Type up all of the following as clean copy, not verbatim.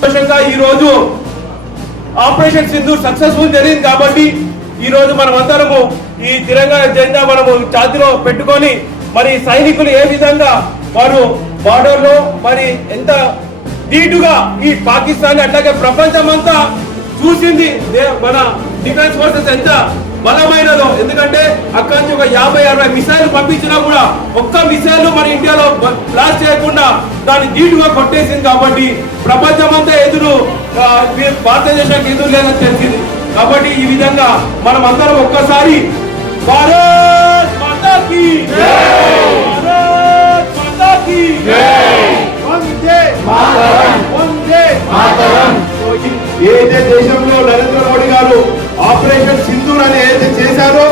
ఈ రోజు operation Sindhu successful జరిగింది కాబట్టి ఈ రోజు మనం అందరము ఈ తిరంగా జెండా మనము ఛాతీలో పెట్టుకొని మరి సైనికులు ఏ విధంగా వారు బార్డర్ లో మరి ఎంత ధీటుగా ఈ పాకిస్తాన్ అట్లాగే ప్రపంచం అంతా చూసింది మన డిఫెన్స్ ఫోర్సెస్ ఎంత బలమైనదో. ఎందుకంటే అక్కడి నుంచి ఒక 50-60 మిసైల్ పంపించినా కూడా ఒక్క మిసైల్ మన ఇండియాలో బ్లాస్ట్ చేయకుండా దాన్ని ధీటుగా కొట్టేసింది. కాబట్టి ప్రపంచం అంతా ఎదురు భారతదేశానికి ఎదురు లేదని తెలిసింది. కాబట్టి ఈ విధంగా మనం అందరం ఒక్కసారి భారత్ మాతా కీ భారత్ మాతా కీ వందే మాతరం వందే మాతరం. ఏదైతే దేశంలో నరేంద్ర మోడీ గారు ఆపరేషన్ సింధూర్ అని ఏదైతే చేశారో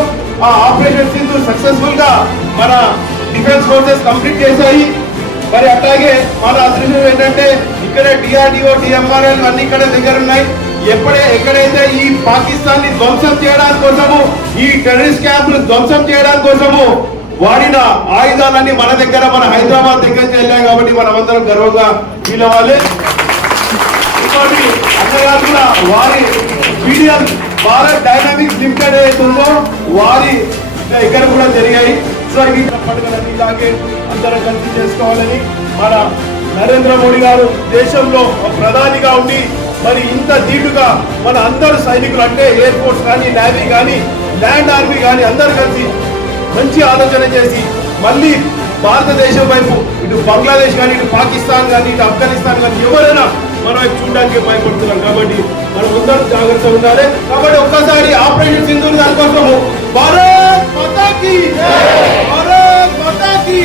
ఆ ఆపరేషన్ సింధూర్ సక్సెస్ఫుల్ గా మన డిఫెన్స్ ఫోర్సెస్ కంప్లీట్ చేశాయి. మరి అట్లాగే మన అదృష్టం ఏంటంటే ఇక్కడే DRDO DMRL అన్ని ఇక్కడ దగ్గర ఉన్నాయి. ఎక్కడైతే ఈ పాకిస్తాన్ ని ధ్వంసం చేయడానికి కోసము ఈ టెర్రరిస్ట్ క్యాంపులు ధ్వంసం చేయడానికి కోసము వాడిన ఆయుధాలన్నీ మన దగ్గర మన హైదరాబాద్ దగ్గర వెళ్ళాయి. కాబట్టి మనం అందరం గర్వంగా ఫీల్ అవ్వాలి. ఇంకోటి అన్నగారు కూడా వారి BDL భారత్ డైనామిక్స్ లిమిటెడ్ ఏదైతే ఉందో వారి ఇక్కడ కూడా జరిగాయి. సో ఈ పండుగలన్నీ ఇలాగే అందరం కలిసి చేసుకోవాలని మన నరేంద్ర మోడీ గారు దేశంలో ప్రధానిగా ఉండి మరి ఇంత ధీటుగా మన అందరు సైనికులు అంటే ఎయిర్ ఫోర్స్ కానీ నేవీ కానీ ల్యాండ్ ఆర్మీ కానీ అందరు కలిసి మంచి ఆలోచన చేసి మళ్ళీ భారతదేశం వైపు ఇటు బంగ్లాదేశ్ కానీ ఇటు పాకిస్తాన్ కానీ ఇటు ఆఫ్ఘనిస్తాన్ కానీ ఎవరైనా మన వైపు చూడడానికి భయపడుతున్నారు. కాబట్టి మనం అందరం జాగ్రత్తగా ఉండాలి. కాబట్టి ఒక్కసారి ఆపరేషన్ సింధూర్ దానికోసము భారత్ మాతా కీ భారత్ మాతా కీ